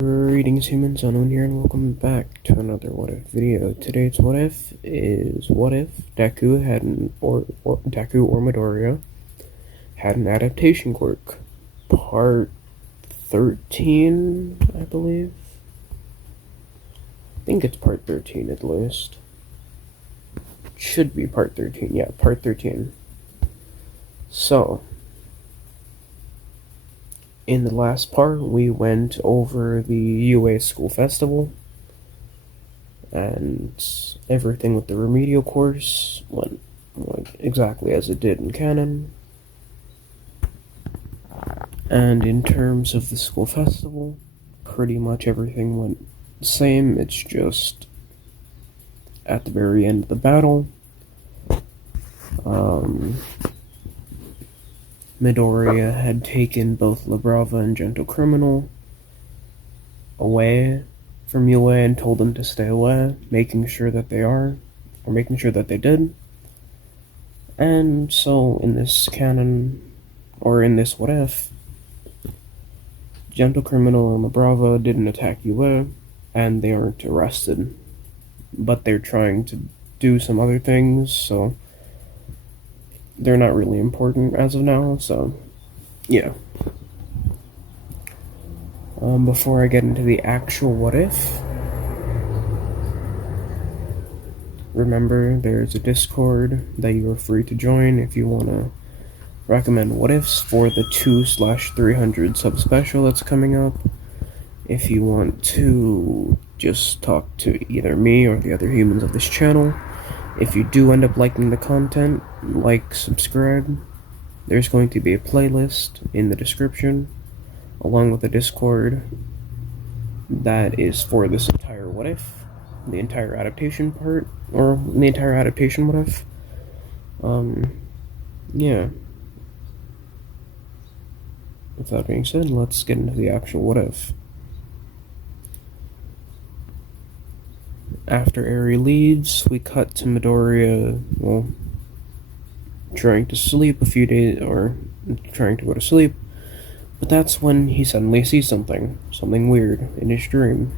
Greetings humans, Unknown here, and welcome back to another What If video. Today's What If is what if Deku or Midoriya had an adaptation quirk. Part 13, I believe. I think it's part 13 at least. Should be part 13, yeah, part 13. So, in the last part, we went over the UA school festival, and everything with the remedial course went exactly as it did in canon. And in terms of the school festival, pretty much everything went the same. It's just at the very end of the battle, Midoriya had taken both La Brava and Gentle Criminal away from UA and told them to stay away, making sure that they did. And so in this canon, or in this what if, Gentle Criminal and La Brava didn't attack UA, and they aren't arrested. But they're trying to do some other things, so they're not really important as of now, so yeah. Before I get into the actual what if, remember there's a Discord that you are free to join if you want to recommend what ifs for the 2/300 sub special that's coming up. If you want to just talk to either me or the other humans of this channel, if you do end up liking the content, like, subscribe. There's going to be a playlist in the description, along with a Discord that is for this entire what if, the entire adaptation part, or the entire adaptation what if. Yeah. With that being said, let's get into the actual what if. After Eri leaves, we cut to Midoriya, trying to sleep a few days, or trying to go to sleep, but that's when he suddenly sees something weird in his dream.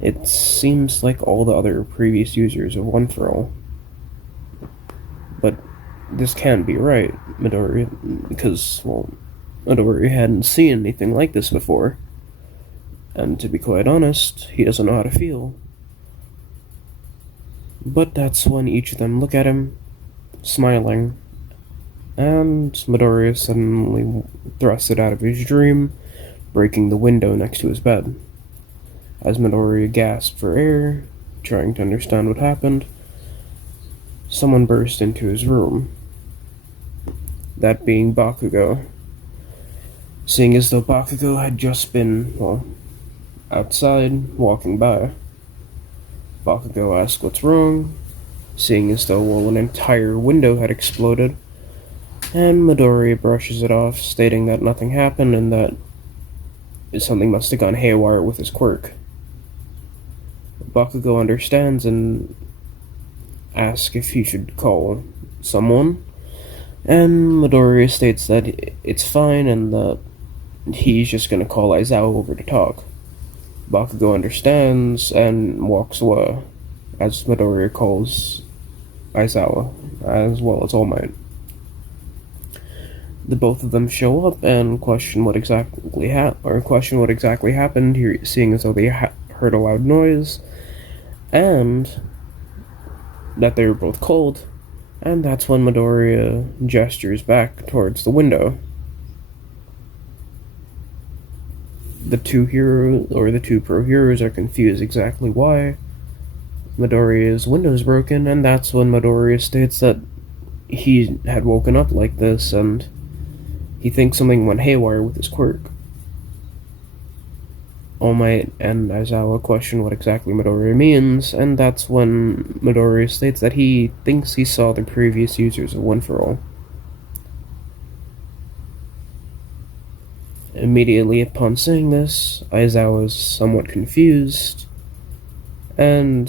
It seems like all the other previous users of One For All. But this can't be right, because Midoriya hadn't seen anything like this before. And to be quite honest, he doesn't know how to feel. But that's when each of them look at him, smiling, and Midoriya suddenly thrusted out of his dream, breaking the window next to his bed. As Midoriya gasped for air, trying to understand what happened, someone burst into his room. That being Bakugo. Seeing as though Bakugo had just been, outside, walking by. Bakugo asked what's wrong, seeing as though, an entire window had exploded, and Midoriya brushes it off, stating that nothing happened and that something must have gone haywire with his quirk. Bakugo understands and asks if he should call someone, and Midoriya states that it's fine and that he's just gonna call Aizawa over to talk. Bakugo understands and walks away, as Midoriya calls Aizawa, as well as All Might. The both of them show up and question what exactly happened here, seeing as though they heard a loud noise, and that they were both cold, and that's when Midoriya gestures back towards the window. The two pro heroes are confused exactly why Midoriya's window is broken, and that's when Midoriya states that he had woken up like this, and he thinks something went haywire with his quirk. All Might and Aizawa question what exactly Midoriya means, and that's when Midoriya states that he thinks he saw the previous users of One For All. Immediately upon saying this, Aizawa is somewhat confused, and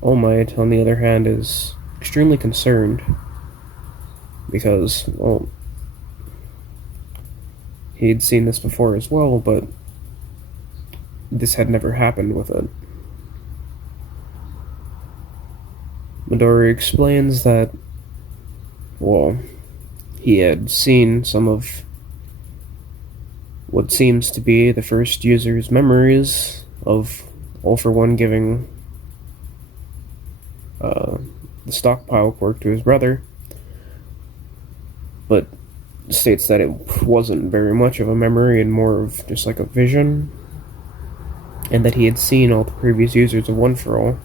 All Might, on the other hand, is extremely concerned, because, he'd seen this before as well, but this had never happened with it. Midori explains that, well, he had seen some of what seems to be the first user's memories of All for One giving the stockpile quirk to his brother, but states that it wasn't very much of a memory and more of just like a vision, and that he had seen all the previous users of One for All,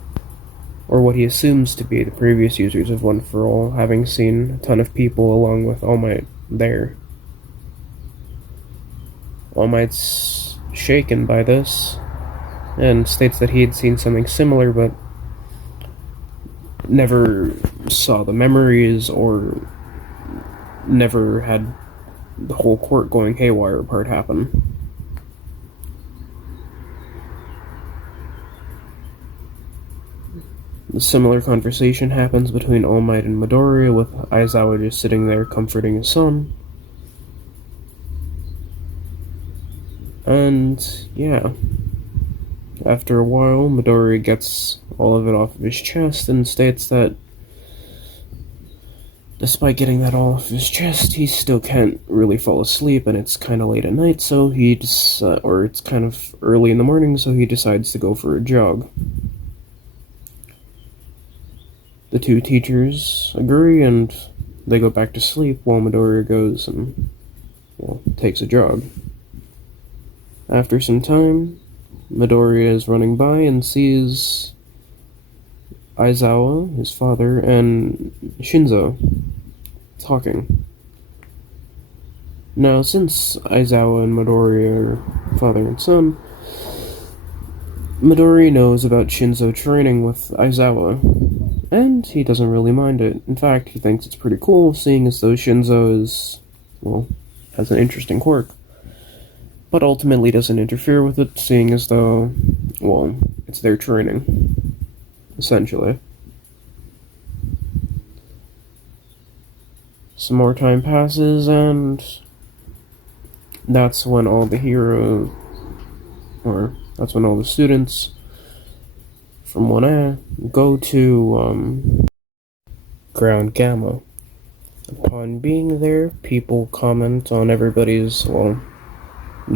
or what he assumes to be the previous users of One for All, having seen a ton of people along with All Might there. All Might's shaken by this, and states that he had seen something similar, but never saw the memories or never had the whole court going haywire part happen. A similar conversation happens between All Might and Midoriya, with Aizawa just sitting there comforting his son. And, yeah. After a while, Midoriya gets all of it off of his chest and states that despite getting that all off his chest, he still can't really fall asleep, and it's kind of late at night, so or it's kind of early in the morning, so he decides to go for a jog. The two teachers agree, and they go back to sleep while Midoriya goes and, takes a jog. After some time, Midoriya is running by and sees Aizawa, his father, and Shinzo talking. Now, since Aizawa and Midoriya are father and son, Midori knows about Shinzo training with Aizawa, and he doesn't really mind it. In fact, he thinks it's pretty cool, seeing as though Shinzo has an interesting quirk, but ultimately doesn't interfere with it, seeing as though, it's their training, essentially. Some more time passes, and that's when all the students from 1A go to Ground Gamma. Upon being there, people comment on everybody's,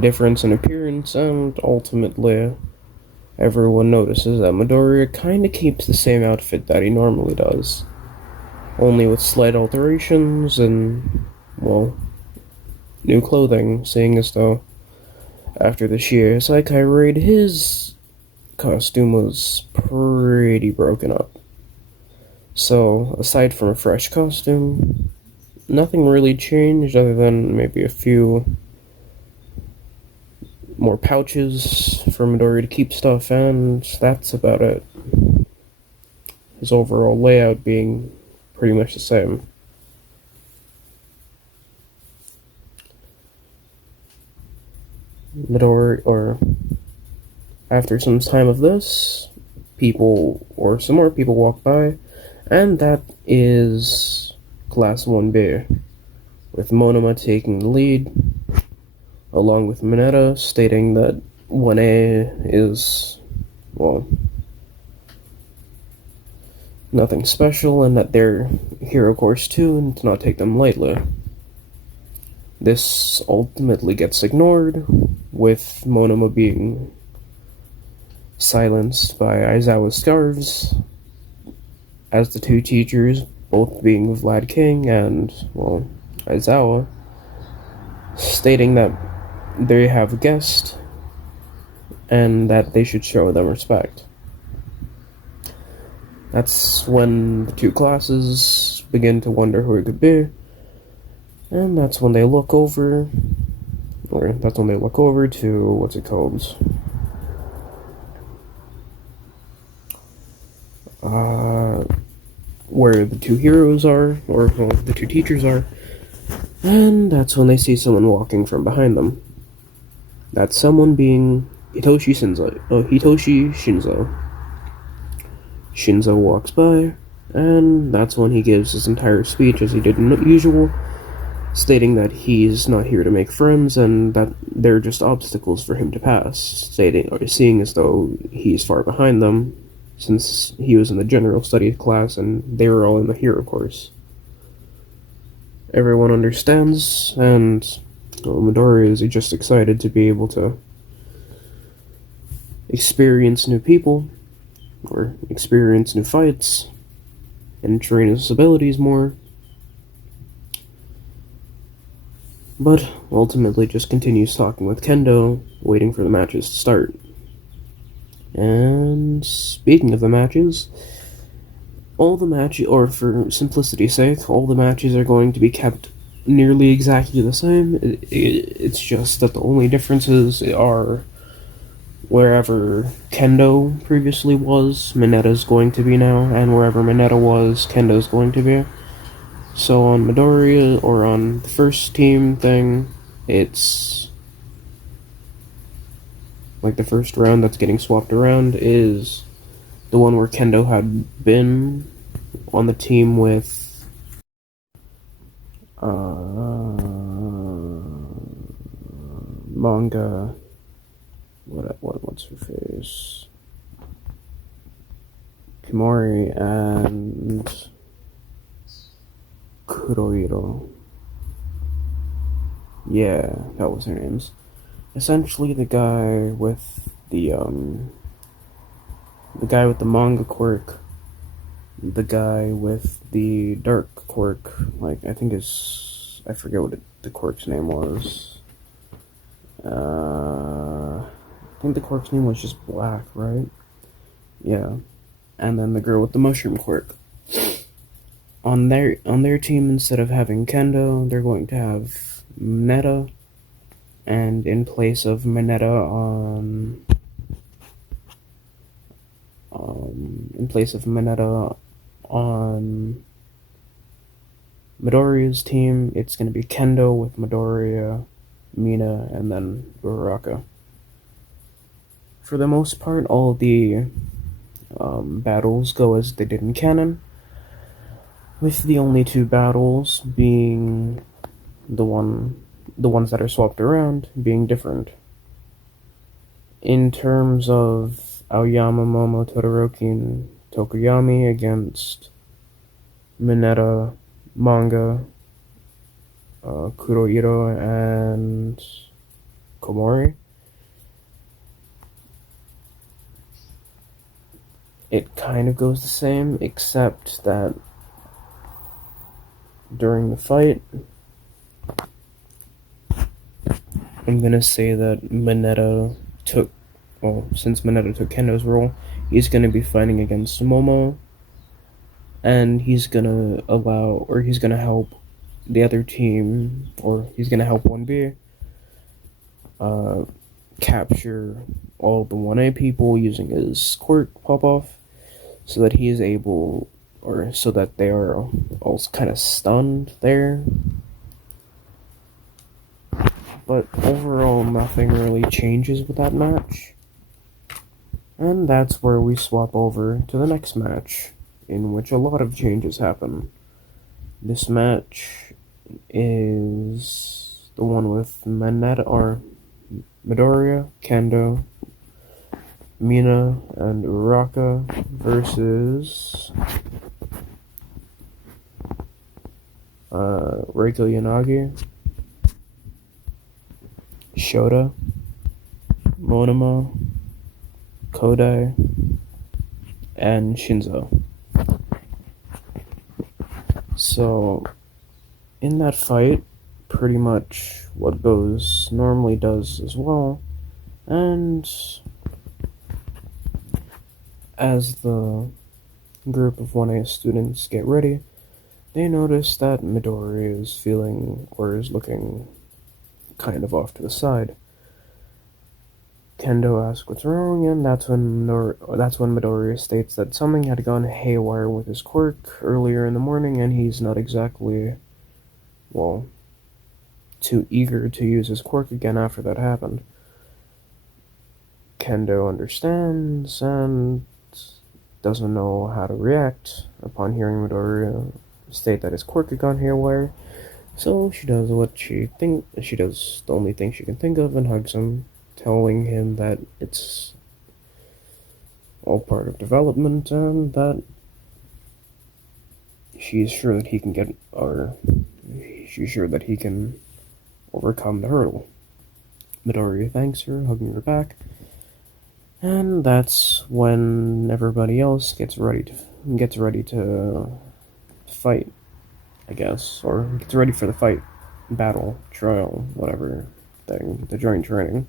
difference in appearance, and ultimately everyone notices that Midoriya kinda keeps the same outfit that he normally does, only with slight alterations and, new clothing, seeing as though after the Shiei Saikai raid, his costume was pretty broken up. So, aside from a fresh costume, nothing really changed other than maybe a few more pouches for Midori to keep stuff, and that's about it. His overall layout being pretty much the same. After some time of this, some more people walk by, and that is Class 1B, with Monoma taking the lead, along with Mineta stating that 1A is, nothing special, and that they're hero course too, and to not take them lightly. This ultimately gets ignored, with Monoma being silenced by Aizawa's scarves, as the two teachers, both being Vlad King and, Aizawa, stating that they have a guest, and that they should show them respect. That's when the two classes begin to wonder who it could be, and that's when they look over to, what's it called? Where the two heroes are, or the two teachers are, and that's when they see someone walking from behind them. That someone being Hitoshi Shinzo. Shinzo walks by, and that's when he gives his entire speech as he did usual, stating that he's not here to make friends and that they're just obstacles for him to pass, stating or seeing as though he's far behind them since he was in the general studies class and they were all in the hero course. Everyone understands, and Midori is just excited to be able to experience new people, or experience new fights, and train his abilities more. But ultimately just continues talking with Kendo, waiting for the matches to start. And speaking of the matches, all the matches, or for simplicity's sake, all the matches are going to be kept nearly exactly the same. It's just that the only differences are wherever Kendo previously was, Mineta's going to be now, and wherever Mineta was, Kendo's going to be. So on Midoriya, or on the first team thing, it's like the first round that's getting swapped around is the one where Kendo had been on the team with manga. What's her face? Kimori and Kurohiro. Yeah, that was their names. Essentially, the guy with the manga quirk, the guy with the dark quirk. Like I forget what the quirk's name was. I think the quirk's name was just Black, right? Yeah, and then the girl with the mushroom quirk. On their team, instead of having Kendo, they're going to have Mineta, and in place of Mineta on Midoriya's team, it's going to be Kendo with Midoriya, Mina, and then Uraraka. For the most part, all the battles go as they did in canon, with the only two battles being the ones that are swapped around being different. In terms of Aoyama, Momo, Todoroki, and Tokoyami against Mineta, Manga, Kurohiro, and Komori, it kind of goes the same, except that during the fight, I'm gonna say that since Mineta took Kendo's role, he's gonna be fighting against Momo, and he's gonna help the other team, or he's gonna help 1B capture all the 1A people using his quirk pop-off, so that he is able, or so that they are all kind of stunned there. But overall, nothing really changes with that match. And that's where we swap over to the next match, in which a lot of changes happen. This match is the one with Midoriya, Kendo, Mina, and Uraraka versus Reiko Yanagi, Shota, Monoma, Kodai, and Shinzo. So, in that fight, pretty much what goes normally does as well, and as the group of 1A students get ready, they notice that Midori is feeling, or is looking, kind of off to the side. Kendo asks what's wrong, and that's when Midori states that something had gone haywire with his quirk earlier in the morning, and he's not exactly, too eager to use his quirk again after that happened. Kendo understands and doesn't know how to react upon hearing Midori state that his quirk had gone haywire, So she does what she does the only thing she can think of and hugs him, telling him that it's all part of development and that she's sure that he can get or she's sure that he can overcome the hurdle. Midoriya thanks her, hugging her back, and that's when everybody else gets ready to fight, I guess, or gets ready for the fight, battle, trial, whatever thing, the joint training.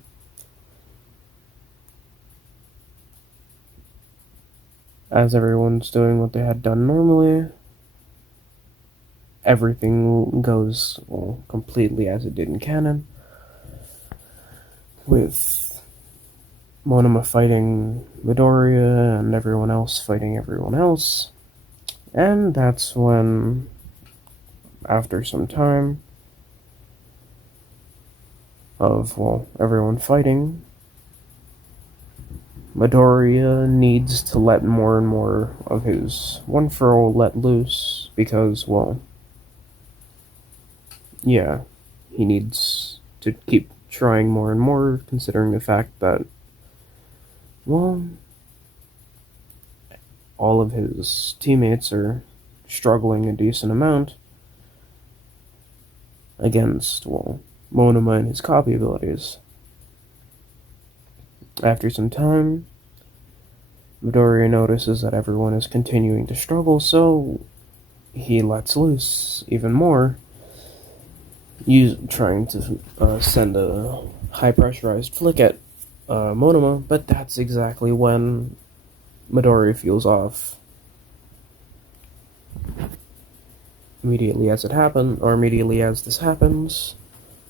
As everyone's doing what they had done normally, everything goes completely as it did in canon, with Monoma fighting Midoriya and everyone else fighting everyone else. And that's when, after some time of, everyone fighting, Midoriya needs to let more and more of his One For All let loose because, yeah, he needs to keep trying more and more, considering the fact that, all of his teammates are struggling a decent amount against, Monoma and his copy abilities. After some time, Midoriya notices that everyone is continuing to struggle, so he lets loose even more, trying to send a high pressurized flick at Monoma, but that's exactly when Midoriya feels off. Immediately as this happens,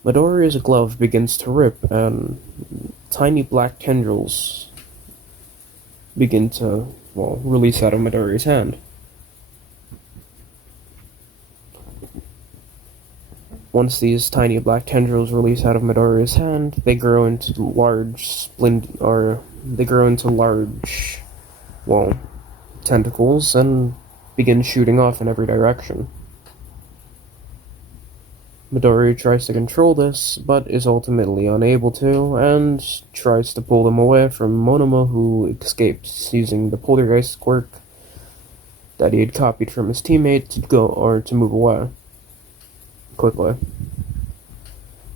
Midoriya's glove begins to rip, and tiny black tendrils begin to, release out of Midoriya's hand. Once these tiny black tendrils release out of Midoriya's hand, they grow into large tentacles and begin shooting off in every direction. Midoriya tries to control this, but is ultimately unable to, and tries to pull them away from Monoma, who escapes using the poltergeist quirk that he had copied from his teammate to move away quickly.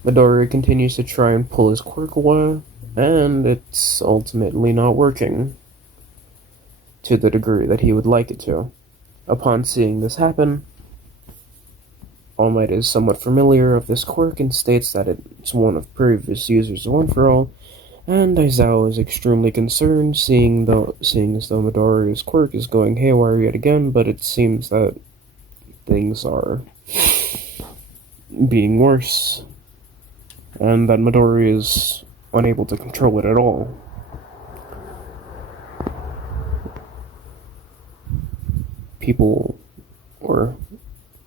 Midoriya continues to try and pull his quirk away, and it's ultimately not working to the degree that he would like it to. Upon seeing this happen, All Might is somewhat familiar of this quirk and states that it's one of previous users of One For All, and Aizawa is extremely concerned, seeing as though Midoriya's quirk is going haywire yet again, but it seems that things are being worse, and that Midoriya is unable to control it at all.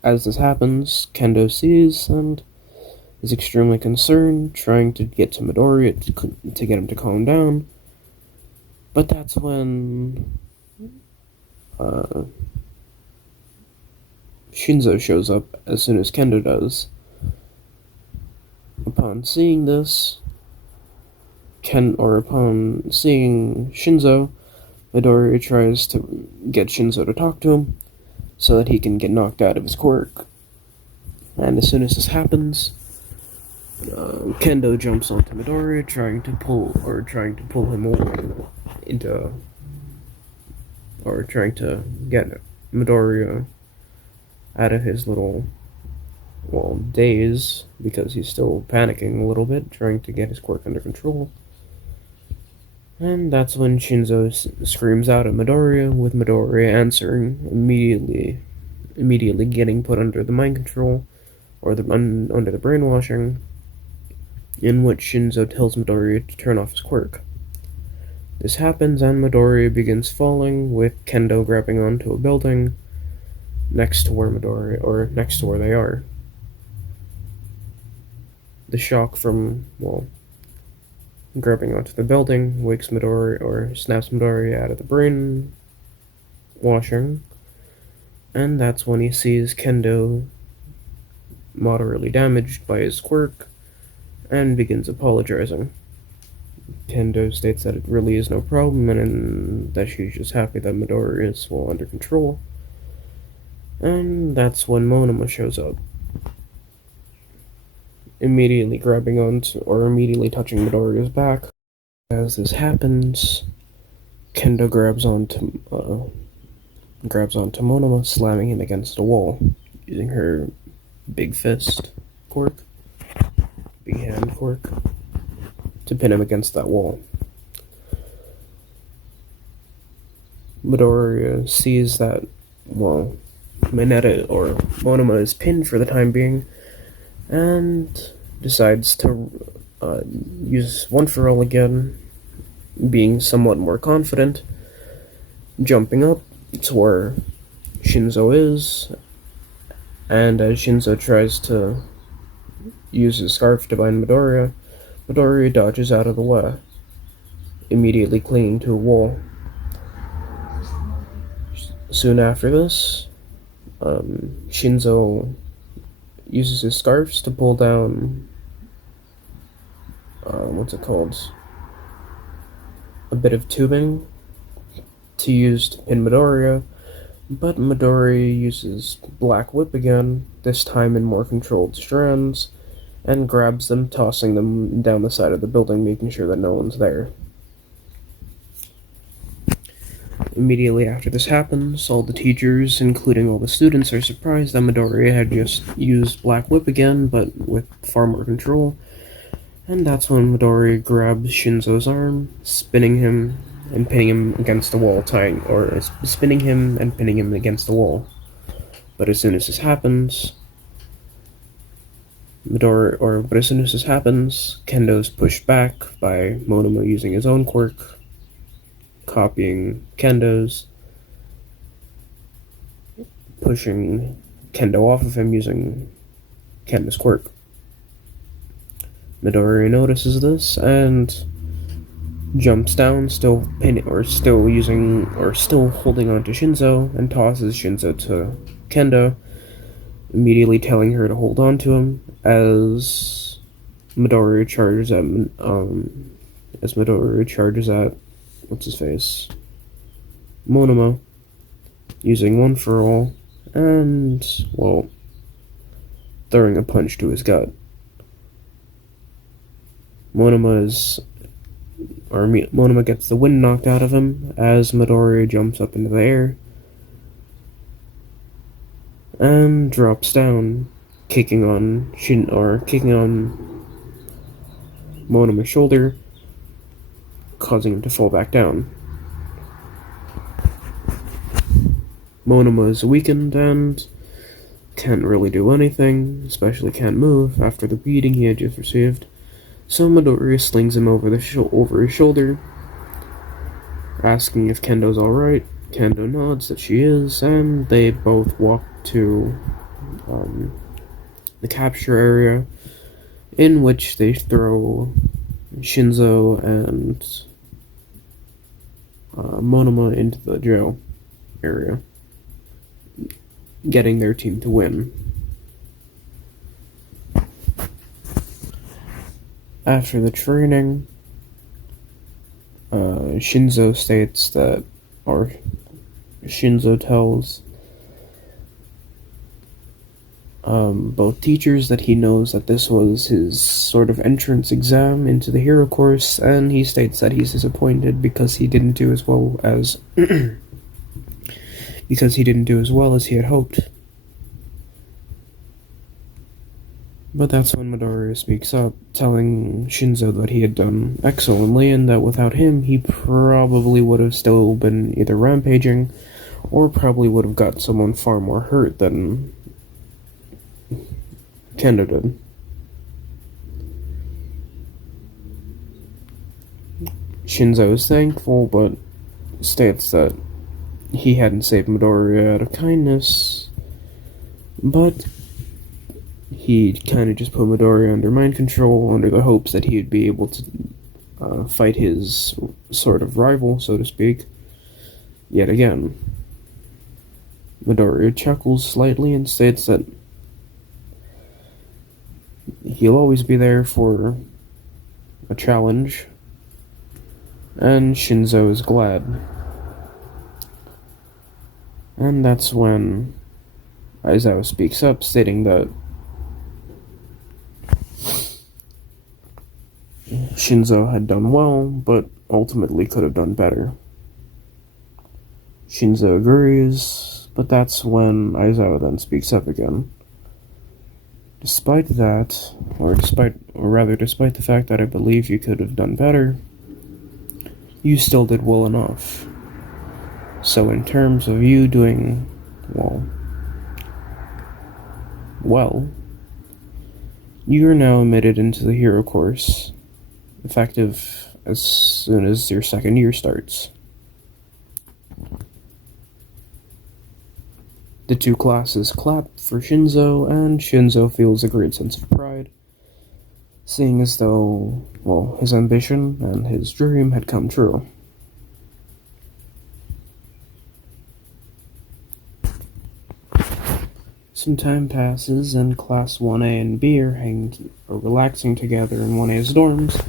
As this happens, Kendo sees and is extremely concerned, trying to get to Midoriya to get him to calm down. But that's when Shinzo shows up as soon as Kendo does. Upon seeing this, upon seeing Shinzo, Midoriya tries to get Shinzo to talk to him so that he can get knocked out of his quirk. And as soon as this happens, Kendo jumps onto Midoriya, trying to pull him trying to get Midoriya out of his little, daze, because he's still panicking a little bit, trying to get his quirk under control. And that's when Shinzo screams out at Midoriya, with Midoriya answering, immediately getting put under the mind control, or under the brainwashing, in which Shinzo tells Midoriya to turn off his quirk. This happens, and Midoriya begins falling, with Kendo grabbing onto a building next to where they are. The shock from, grabbing onto the building wakes Midoriya, or snaps Midoriya out of the brain washing, and that's when he sees Kendo moderately damaged by his quirk and begins apologizing. Kendo states that it really is no problem and that she's just happy that Midori is well under control. And that's when Monoma shows up, immediately grabbing onto or immediately touching Midoriya's back. As this happens, Kendo grabs onto Monoma, slamming him against a wall, using her big fist quirk, big hand quirk, to pin him against that wall. Midoriya sees that, well, Mineta or Monoma is pinned for the time being, and decides to use One For All again, being somewhat more confident, jumping up to where Shinzo is, and as Shinzo tries to use his scarf to bind Midoriya, Midoriya dodges out of the way, immediately clinging to a wall. Soon after this, Shinzo uses his scarves to pull down, a bit of tubing to use to pin Midoriya, but Midoriya uses Black Whip again, this time in more controlled strands, and grabs them, tossing them down the side of the building, making sure that no one's there. Immediately after this happens, all the teachers, including all the students, are surprised that Midoriya had just used Black Whip again, but with far more control, and that's when Midoriya grabs Shinzo's arm, spinning him and pinning him against the wall, spinning him and pinning him against the wall. But as soon as this happens, Kendo's pushed back by Monoma using his own quirk, copying Kendo's, pushing Kendo off of him using Kendo's quirk. Midoriya notices this and jumps down, still holding on to Shinzo, and tosses Shinzo to Kendo, immediately telling her to hold on to him as Midoriya charges at Monoma, using One For All, and, well, throwing a punch to his gut. Monoma gets the wind knocked out of him as Midoriya jumps up into the air and drops down, kicking on Monoma's shoulder, causing him to fall back down. Monoma is weakened and can't really do anything, especially can't move after the beating he had just received. So Midoriya slings him over his shoulder, asking if Kendo's alright. Kendo nods that she is, and they both walk to the capture area, in which they throw Shinzo and Monoma into the jail area, getting their team to win. After the training, Shinzo tells both teachers that he knows that this was his sort of entrance exam into the hero course, and he states that he's disappointed because he didn't do as well as he had hoped. But that's when Midoriya speaks up, telling Shinzo that he had done excellently and that without him, he probably would have still been either rampaging or probably would have got someone far more hurt than Kendo did. Shinzo is thankful, but states that he hadn't saved Midoriya out of kindness, but he kind of just put Midoriya under mind control under the hopes that he would be able to fight his sort of rival, so to speak, yet again. Midoriya chuckles slightly and states that He'll always be there for a challenge, and Shinzo is glad. And that's when Aizawa speaks up, stating that Shinzo had done well, but ultimately could have done better. Shinzo agrees, but that's when Aizawa then speaks up again. Despite that, despite the fact that I believe you could have done better, you still did well enough. So in terms of you doing well, you are now admitted into the hero course, effective as soon as your second year starts. The two classes clap for Shinzo, and Shinzo feels a great sense of pride, seeing as though, his ambition and his dream had come true. Some time passes, and Class 1A and B are relaxing together in 1A's dorms.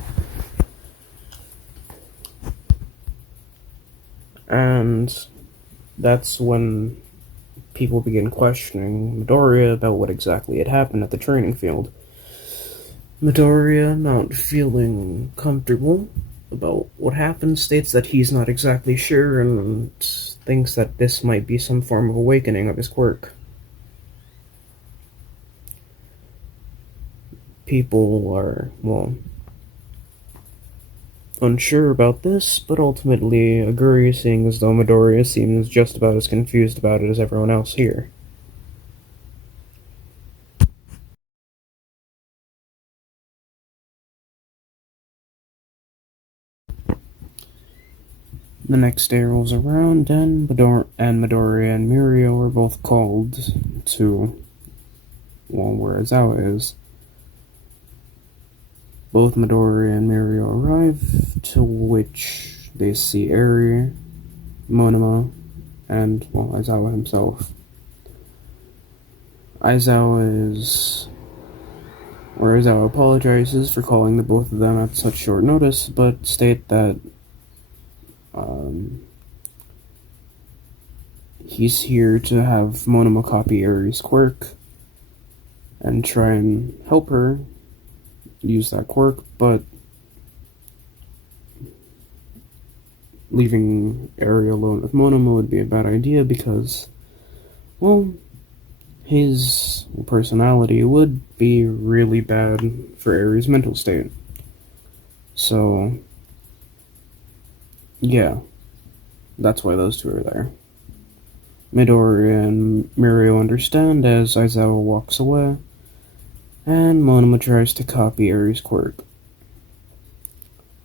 And that's when people begin questioning Midoriya about what exactly had happened at the training field. Midoriya, not feeling comfortable about what happened, states that he's not exactly sure and thinks that this might be some form of awakening of his quirk. People are, unsure about this, but ultimately agree, seeing as though Midoriya seems just about as confused about it as everyone else here. The next day rolls around, and Midoriya and Mirio are both called to, where Aizawa is. Both Midoriya and Mirio arrive, to which they see Eri, Monoma, and, Aizawa himself. Aizawa apologizes for calling the both of them at such short notice, but state that he's here to have Monoma copy Eri's quirk and try and help her use that quirk, but leaving Eri alone with Monoma would be a bad idea because, his personality would be really bad for Eri's mental state. So, yeah, that's why those two are there. Midoriya and Mirio understand as Aizawa walks away, and Monoma tries to copy Eri's quirk.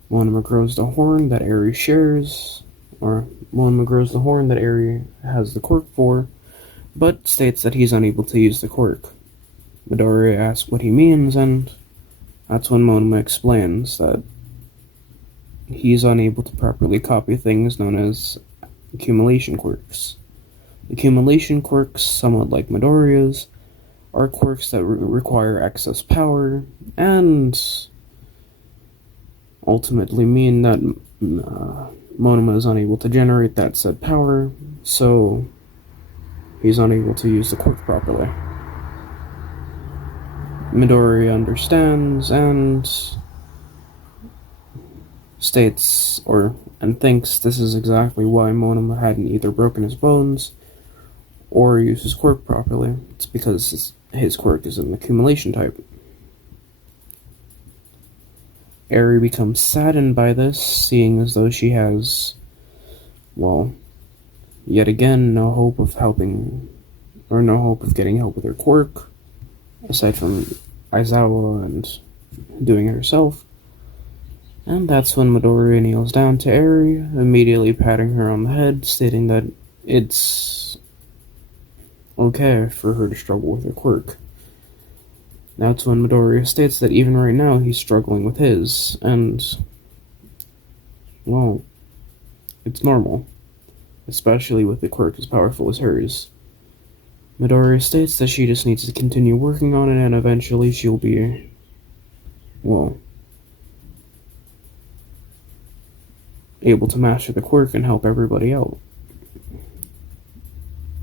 Monoma grows the horn that Eri shares, or Monoma grows the horn that Eri has the quirk for, but states that he's unable to use the quirk. Midoriya asks what he means, and that's when Monoma explains that he's unable to properly copy things known as accumulation quirks. Accumulation quirks, somewhat like Midoriya's, are quirks that require excess power, and ultimately mean that Monoma is unable to generate that said power, so he's unable to use the quirk properly. Midoriya understands and states and thinks this is exactly why Monoma hadn't either broken his bones or used his quirk properly. It's because his quirk is an accumulation type. Eri becomes saddened by this, seeing as though she has, yet again, no hope of getting help with her quirk, aside from Aizawa and doing it herself. And that's when Midoriya kneels down to Eri, immediately patting her on the head, stating that it's okay for her to struggle with her quirk. That's when Midoriya states that even right now he's struggling with his, and, it's normal, especially with a quirk as powerful as hers. Midoriya states that she just needs to continue working on it, and eventually she'll be well, able to master the quirk and help everybody out.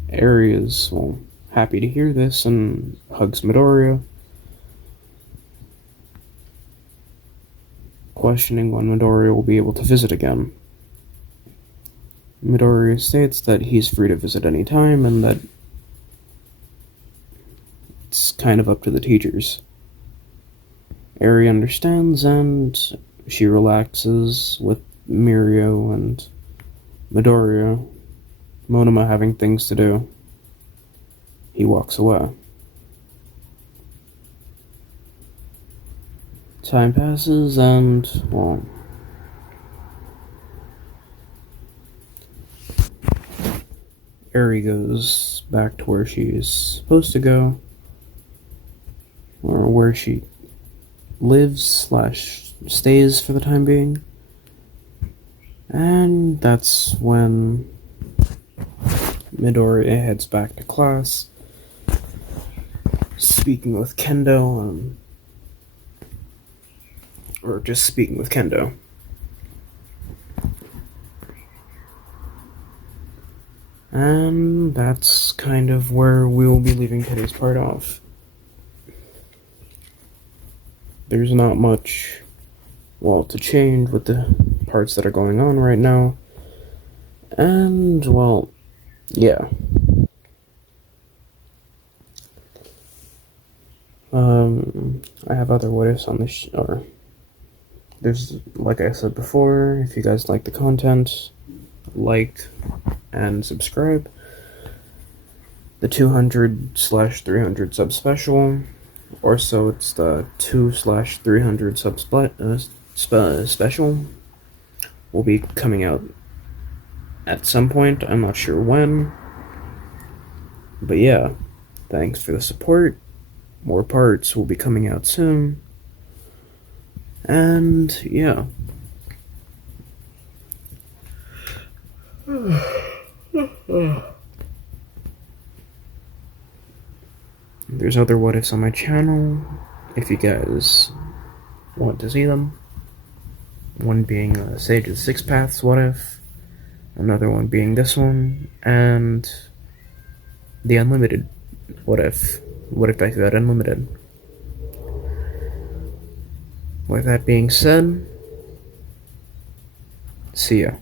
Eri is, well, happy to hear this and hugs Midoriya, questioning when Midoriya will be able to visit again. Midoriya states that he's free to visit any time and that it's kind of up to the teachers. Eri understands and she relaxes with Mirio and Midoriya. Monoma having things to do. He walks away. Time passes and, well, Eri goes back to where she's supposed to go, or where she lives/stays for the time being. And that's when Midoriya heads back to class, speaking with Kendo, or just speaking with Kendo. And that's kind of where we will be leaving today's part off. There's not much, well, to change with the parts that are going on right now. And, well, yeah. I have other what ifs on this, or there's, like I said before, if you guys like the content, like and subscribe. The 200/300 sub special, or so it's the 2/300 sub special, will be coming out at some point. I'm not sure when, but yeah, thanks for the support. More parts will be coming out soon, and yeah. There's other what ifs on my channel if you guys want to see them. One being Sage's Six Paths what if, another one being this one, and the Unlimited what if I got Unlimited. With that being said, see ya.